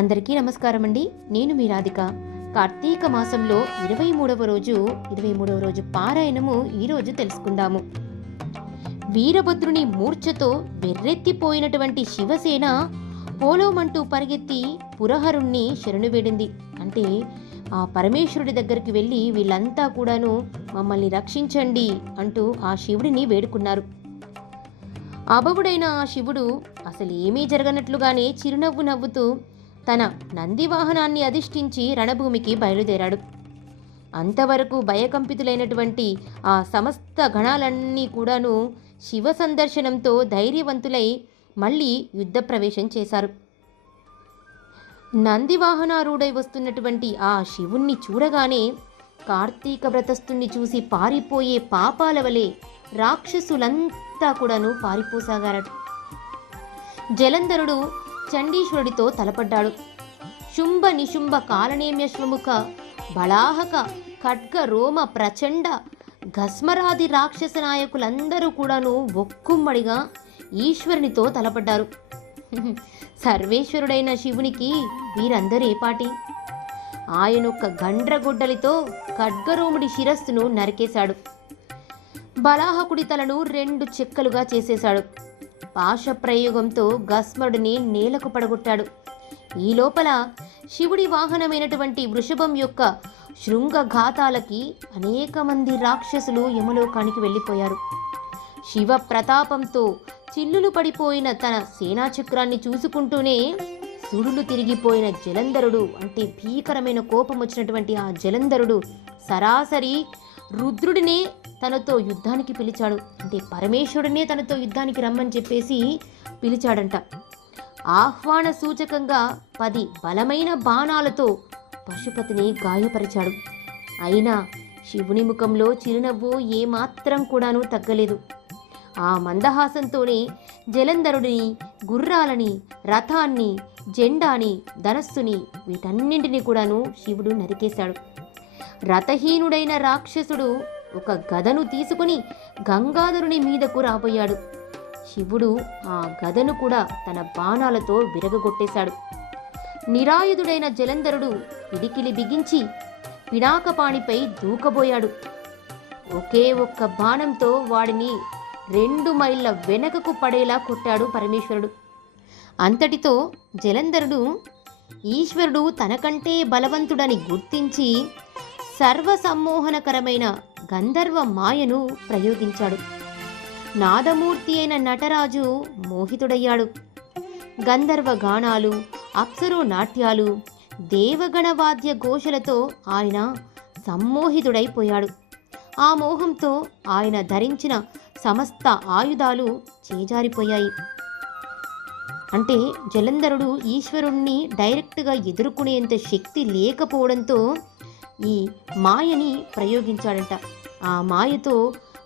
అందరికీ నమస్కారం అండి. నేను మీ రాధిక. కార్తీక మాసంలో 23వ రోజు పారాయణము ఈరోజు తెలుసుకుందాము. వీరభద్రుని మూర్ఛతో వెర్రెత్తిపోయినటువంటి శివసేన పోలోమంటూ పరిగెత్తి పురహరుణ్ణి శరణు వేడింది. అంటే ఆ పరమేశ్వరుడి దగ్గరికి వెళ్ళి వీళ్ళంతా కూడాను మమ్మల్ని రక్షించండి అంటూ ఆ శివుడిని వేడుకున్నారు. అభవుడైన ఆ శివుడు అసలు ఏమీ జరగనట్లుగానే చిరునవ్వు నవ్వుతూ తన నందివాహనాన్ని అధిష్ఠించి రణభూమికి బయలుదేరాడు. అంతవరకు భయకంపితులైనటువంటి ఆ సమస్త గణాలన్నీ కూడాను శివ సందర్శనంతో ధైర్యవంతులై మళ్ళీ యుద్ధ ప్రవేశం చేశారు. నందివాహనారూఢై వస్తున్నటువంటి ఆ శివుణ్ణి చూడగానే కార్తీక వ్రతస్థుణ్ణి చూసి పారిపోయే పాపాల వలె రాక్షసులంతా కూడాను పారిపోసాగారట. జలంధరుడు చండీశ్వరుడితో తలపడ్డాడు. శుంభ నిశుంభ కాలనేమ్యశ్వముఖ బలాహక ఖడ్గ రోమ ప్రచండ ఘస్మరాది రాక్షస నాయకులందరూ కూడాను ఒక్కుమ్మడిగా ఈశ్వరునితో తలపడ్డారు. సర్వేశ్వరుడైన శివునికి వీరందరూ ఏపాటి? ఆయనొక్క గండ్రగొడ్డలితో ఖడ్గరోముడి శిరస్సును నరికేశాడు. బలాహకుడి తలను 2 చెక్కలుగా చేసేశాడు. పాశప్రయోగంతో గస్మరుడిని నేలకు పడగొట్టాడు. ఈ లోపల శివుడి వాహనమైనటువంటి వృషభం యొక్క శృంగఘాతాలకి అనేక మంది రాక్షసులు యమలోకానికి వెళ్ళిపోయారు. శివ ప్రతాపంతో చిల్లులు పడిపోయిన తన సేనాచక్రాన్ని చూసుకుంటూనే సుడులు తిరిగిపోయిన జలంధరుడు, అంటే భీకరమైన కోపం వచ్చినటువంటి ఆ జలంధరుడు సరాసరి రుద్రుడినే తనతో యుద్ధానికి పిలిచాడు. అంటే పరమేశ్వరుడినే తనతో యుద్ధానికి రమ్మని చెప్పేసి పిలిచాడంట. ఆహ్వాన సూచకంగా 10 బలమైన బాణాలతో పశుపతిని గాయపరిచాడు. అయినా శివుని ముఖంలో చిరునవ్వు ఏమాత్రం కూడాను తగ్గలేదు. ఆ మందహాసంతోనే జలంధరుడిని, గుర్రాలని, రథాన్ని, జెండాని, ధనస్సుని వీటన్నింటినీ కూడాను శివుడు నరికేశాడు. రథహీనుడైన రాక్షసుడు ఒక గదను తీసుకుని గంగాధరుని మీదకు రాబోయాడు. శివుడు ఆ గదను కూడా తన బాణాలతో విరగగొట్టేశాడు. నిరాయుధుడైన జలంధరుడు పిడికిలి బిగించి పినాకపాణిపై దూకబోయాడు. ఒకే ఒక్క బాణంతో వాడిని 2 మైళ్ళ వెనకకు పడేలా కొట్టాడు పరమేశ్వరుడు. అంతటితో జలంధరుడు ఈశ్వరుడు తనకంటే బలవంతుడని గుర్తించి సర్వసమ్మోహనకరమైన గంధర్వ మాయను ప్రయోగించాడు. నాదమూర్తి అయిన నటరాజు మోహితుడయ్యాడు. గంధర్వ గానాలు, అప్సరో నాట్యాలు, దేవగణవాద్య ఘోషలతో ఆయన సమ్మోహితుడైపోయాడు. ఆ మోహంతో ఆయన ధరించిన సమస్త ఆయుధాలు చేజారిపోయాయి. అంటే జలంధరుడు ఈశ్వరుణ్ణి డైరెక్ట్గా ఎదుర్కొనేంత శక్తి లేకపోవడంతో ఈ మాయని ప్రయోగించాడంట. ఆ మాయతో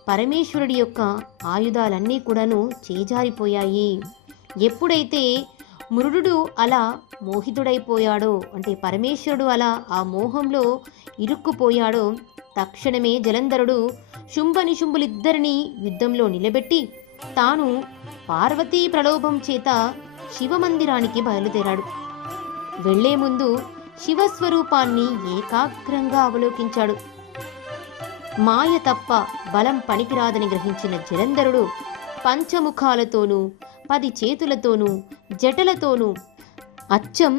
పరమేశ్వరుడి యొక్క ఆయుధాలన్నీ కూడాను చేజారిపోయాయి. ఎప్పుడైతే మృడు అలా మోహితుడైపోయాడో, అంటే పరమేశ్వరుడు అలా ఆ మోహంలో ఇరుక్కుపోయాడో, తక్షణమే జలంధరుడు శుంభ నిశుంభులిద్దరినీ యుద్ధంలో నిలబెట్టి తాను పార్వతీ ప్రలోభం చేత శివమందిరానికి బయలుదేరాడు. వెళ్లే ముందు శివస్వరూపాన్ని ఏకాగ్రంగా అవలోకించాడు. మాయ తప్ప బలం పనికిరాదని గ్రహించిన జలంధరుడు పంచముఖాలతోనూ 10 చేతులతోనూ జటలతోనూ అచ్చం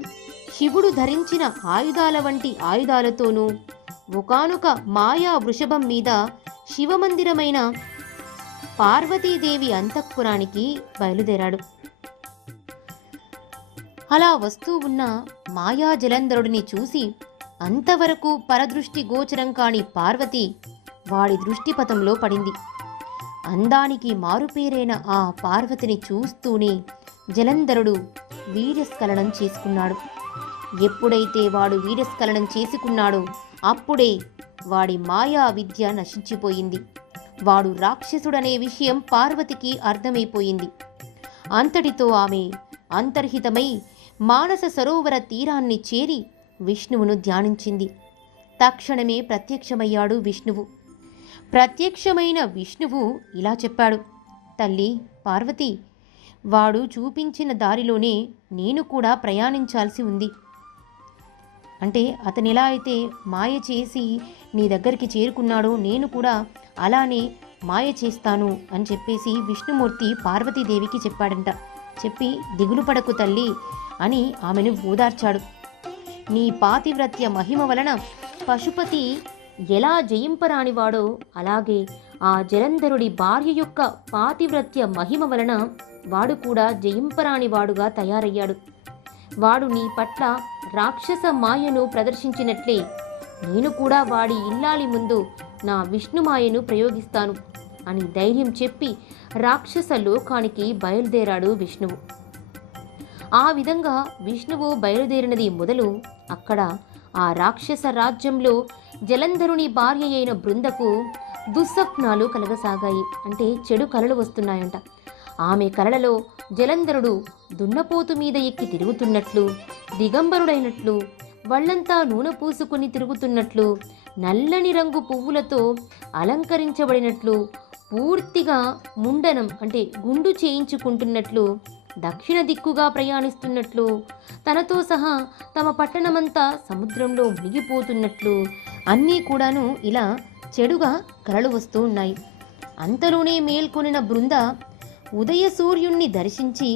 శివుడు ధరించిన ఆయుధాల వంటి ఆయుధాలతోనూ ఒకానొక మాయా వృషభం మీద శివమందిరమైన పార్వతీదేవి అంతఃపురానికి బయలుదేరాడు. అలా వస్తూ ఉన్న మాయా జలంధరుడిని చూసి అంతవరకు పరదృష్టి గోచరం కాని పార్వతి వాడి దృష్టిపథంలో పడింది. అందానికి మారుపేరైన ఆ పార్వతిని చూస్తూనే జలంధరుడు వీర్యస్ఖలనం చేసుకున్నాడు. ఎప్పుడైతే వాడు వీర్యస్ఖలనం చేసుకున్నాడో అప్పుడే వాడి మాయా విద్య నశించిపోయింది. వాడు రాక్షసుడనే విషయం పార్వతికి అర్థమైపోయింది. అంతటితో ఆమె అంతర్హితమై మానస సరోవర తీరాన్ని చేరి విష్ణువును ధ్యానించింది. తక్షణమే ప్రత్యక్షమయ్యాడు విష్ణువు. ప్రత్యక్షమైన విష్ణువు ఇలా చెప్పాడు: తల్లి పార్వతి, వాడు చూపించిన దారిలోనే నేను కూడా ప్రయాణించాల్సి ఉంది. అంటే అతను ఎలా అయితే మాయ చేసి నీ దగ్గరికి చేరుకున్నాడో నేను కూడా అలానే మాయ చేస్తాను అని చెప్పేసి విష్ణుమూర్తి పార్వతీదేవికి చెప్పాడంట. చెప్పి దిగులు పడకు తల్లి అని ఆమెను ఓదార్చాడు. నీ పాతివ్రత్య మహిమ వలన పశుపతి ఎలా జయింపరానివాడో అలాగే ఆ జలంధరుడి భార్య యొక్క పాతివ్రత్య మహిమ వలన వాడు కూడా జయింపరానివాడుగా తయారయ్యాడు. వాడు నీ పట్ల రాక్షస మాయను ప్రదర్శించినట్లే నేను కూడా వాడి ఇల్లాలి ముందు నా విష్ణుమాయను ప్రయోగిస్తాను అని ధైర్యం చెప్పి రాక్షస లోకానికి బయలుదేరాడు విష్ణువు. ఆ విధంగా విష్ణువు బయలుదేరినది మొదలు అక్కడ ఆ రాక్షస రాజ్యంలో జలంధరుని భార్య అయిన బృందకు దుస్వప్నాలు కలగసాగాయి. అంటే చెడు కలలు వస్తున్నాయంట. ఆమె కలలలో జలంధరుడు దున్నపోతు మీద ఎక్కి తిరుగుతున్నట్లు, దిగంబరుడైనట్లు, వళ్లంతా నూనె పూసుకుని తిరుగుతున్నట్లు, నల్లని రంగు పువ్వులతో అలంకరించబడినట్లు, పూర్తిగా ముండనం అంటే గుండు చేయించుకుంటున్నట్లు, దక్షిణ దిక్కుగా ప్రయాణిస్తున్నట్లు, తనతో సహా తమ పట్టణమంతా సముద్రంలో మునిగిపోతున్నట్లు అన్నీ కూడాను ఇలా చెడుగా కలలు వస్తూ ఉన్నాయి. అంతలోనే మేల్కొనిన బృంద ఉదయ సూర్యుణ్ణి దర్శించి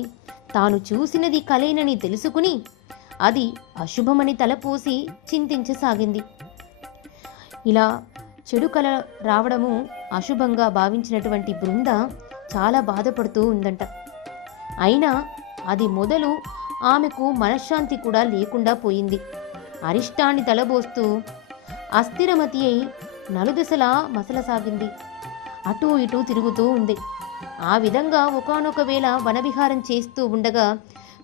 తాను చూసినది కలేనని తెలుసుకుని అది అశుభమని తలపోసి చింతించసాగింది. ఇలా చెడు కల రావడము అశుభంగా భావించినటువంటి బృంద చాలా బాధపడుతూ ఉందంట. అయినా అది మొదలు ఆమెకు మనశ్శాంతి కూడా లేకుండా పోయింది. అరిష్టాన్ని తలబోస్తూ అస్థిరమతి అయి నలుదిశలా మసలసాగింది. అటూ ఇటూ తిరుగుతూ ఉంది. ఆ విధంగా ఒకానొక వేళ వనవిహారం చేస్తూ ఉండగా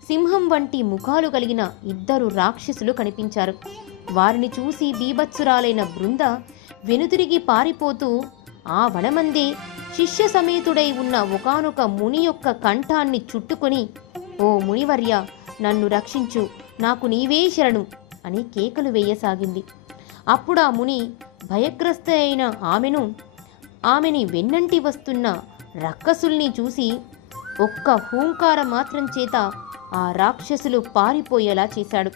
సింహం వంటి ముఖాలు కలిగిన 2 రాక్షసులు కనిపించారు. వారిని చూసి బీభత్సురాలైన బృంద వెనుతిరిగి పారిపోతూ ఆ వనమందే శిష్య సమేతుడై ఉన్న ఒకానొక ముని యొక్క కంఠాన్ని చుట్టుకొని, ఓ మునివర్య, నన్ను రక్షించు, నాకు నీవే శరణు అని కేకలు వేయసాగింది. అప్పుడు ఆ ముని భయగ్రస్త అయిన ఆమెని వెన్నంటి వస్తున్న రక్కసుల్ని చూసి ఒక్క హూంకార మాత్రం చేత ఆ రాక్షసులు పారిపోయేలా చేశాడు.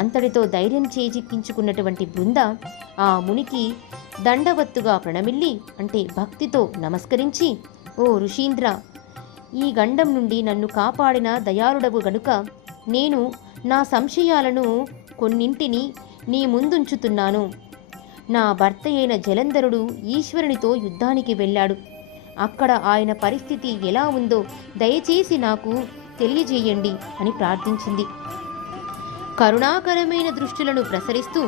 అంతటితో ధైర్యం చేజిక్కించుకున్నటువంటి బృంద ఆ మునికి దండవత్తుగా ప్రణమిల్లి అంటే భక్తితో నమస్కరించి, ఓ ఋషీంద్ర, ఈ గండం నుండి నన్ను కాపాడిన దయాళుడవు గనుక నేను నా సంశయాలను కొన్నింటిని నీ ముందుంచుతున్నాను. నా భర్త అయిన జలంధరుడు ఈశ్వరునితో యుద్ధానికి వెళ్ళాడు. అక్కడ ఆయన పరిస్థితి ఎలా ఉందో దయచేసి నాకు తెలియజేయండి అని ప్రార్థించింది. కరుణాకరమైన దృష్టిలను ప్రసరిస్తూ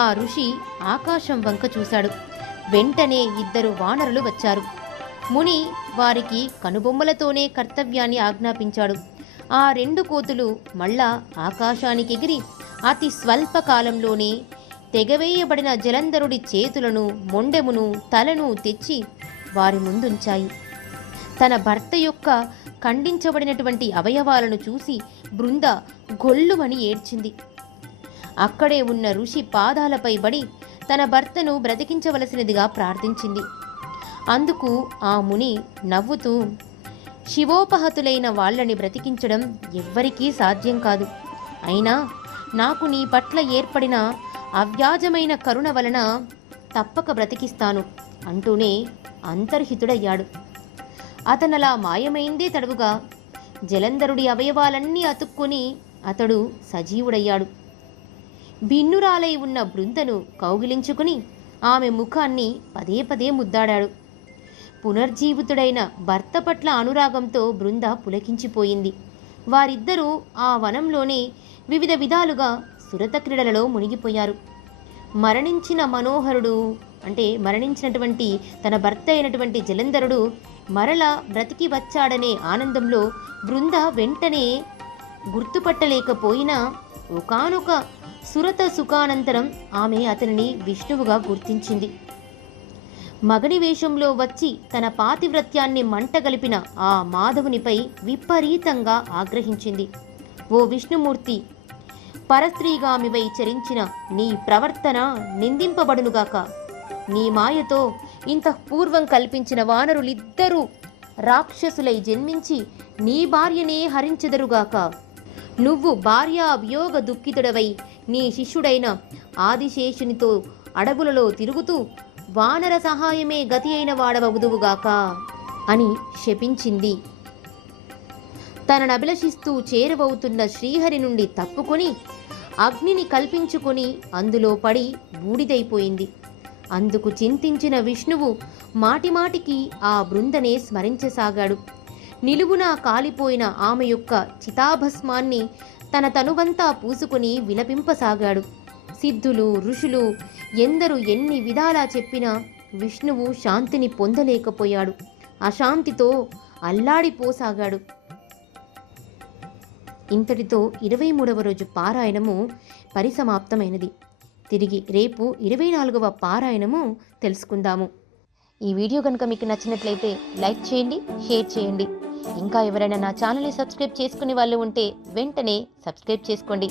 ఆ ఋషి ఆకాశం వంక చూశాడు. వెంటనే 2 వానరులు వచ్చారు. ముని వారికి కనుబొమ్మలతోనే కర్తవ్యాన్ని ఆజ్ఞాపించాడు. ఆ 2 కోతులు మళ్ళా ఆకాశానికి ఎగిరి అతి స్వల్ప కాలంలోనే తెగవేయబడిన జలంధరుడి చేతులను, మొండెమును, తలను తెచ్చి వారి ముందుంచాయి. తన భర్త యొక్క ఖండించబడినటువంటి అవయవాలను చూసి బృంద గొల్లుమని ఏడ్చింది. అక్కడే ఉన్న ఋషి పాదాలపై పడి తన భర్తను బ్రతికించవలసినదిగా ప్రార్థించింది. అందుకు ఆ ముని నవ్వుతూ, శివోపహతులైన వాళ్ళని బ్రతికించడం ఎవ్వరికీ సాధ్యం కాదు. అయినా నాకు నీ పట్ల ఏర్పడిన అవ్యాజమైన కరుణ వలన తప్పక బ్రతికిస్తాను అంటూనే అంతర్హితుడయ్యాడు. అతనలా మాయమైందే తడవుగా జలంధరుడి అవయవాలన్నీ అతుక్కుని అతడు సజీవుడయ్యాడు. భిన్నురాలై ఉన్న బృందను కౌగిలించుకుని ఆమె ముఖాన్ని పదే పదే ముద్దాడాడు. పునర్జీవితుడైన భర్త పట్ల అనురాగంతో బృంద పులకించిపోయింది. వారిద్దరూ ఆ వనంలోనే వివిధ విధాలుగా సురత క్రీడలలో మునిగిపోయారు. మరణించిన మనోహరుడు అంటే మరణించినటువంటి తన భర్త అయినటువంటి జలంధరుడు మరలా బ్రతికి వచ్చాడనే ఆనందంలో బృంద వెంటనే గుర్తుపట్టలేకపోయినా ఒకానొక సురత సుఖానంతరం ఆమె అతనిని విష్ణువుగా గుర్తించింది. మగని వేషంలో వచ్చి తన పాతివ్రత్యాన్ని మంటగలిపిన ఆ మాధవునిపై విపరీతంగా ఆగ్రహించింది. ఓ విష్ణుమూర్తి, పరస్త్రీగామివై చరించిన నీ ప్రవర్తన నిందింపబడునుగాక. నీ మాయతో ఇంత పూర్వం కల్పించిన వానరులిద్దరూ రాక్షసులై జన్మించి నీ భార్యనే హరించెదరుగాక. నువ్వు భార్యా వియోగ దుఃఖితుడవై నీ శిష్యుడైన ఆదిశేషునితో అడవులలో తిరుగుతూ వానర సహాయమే గతి అయిన వాడవగుదువుగాక అని శపించింది. తననభిలషిస్తూ చేరువవుతున్న శ్రీహరి నుండి తప్పుకొని అగ్నిని కల్పించుకొని అందులో పడి బూడిదైపోయింది. అందుకు చింతించిన విష్ణువు మాటిమాటికి ఆ బృందనే స్మరించసాగాడు. నిలువునా కాలిపోయిన ఆమె యొక్క చితాభస్మాన్ని తన తనువంతా పూసుకొని విలపింపసాగాడు. సిద్ధులు ఋషులు ఎందరు ఎన్ని విధాలా చెప్పినా విష్ణువు శాంతిని పొందలేకపోయాడు. అశాంతితో అల్లాడిపోసాగాడు. ఇంతటితో 23వ రోజు పారాయణము పరిసమాప్తమైనది. తిరిగి రేపు 24వ పారాయణము తెలుసుకుందాము. ఈ వీడియో కనుక మీకు నచ్చినట్లయితే లైక్ చేయండి, షేర్ చేయండి. ఇంకా ఎవరైనా నా ఛానల్ని సబ్స్క్రైబ్ చేసుకునే వాళ్ళు ఉంటే వెంటనే సబ్స్క్రైబ్ చేసుకోండి.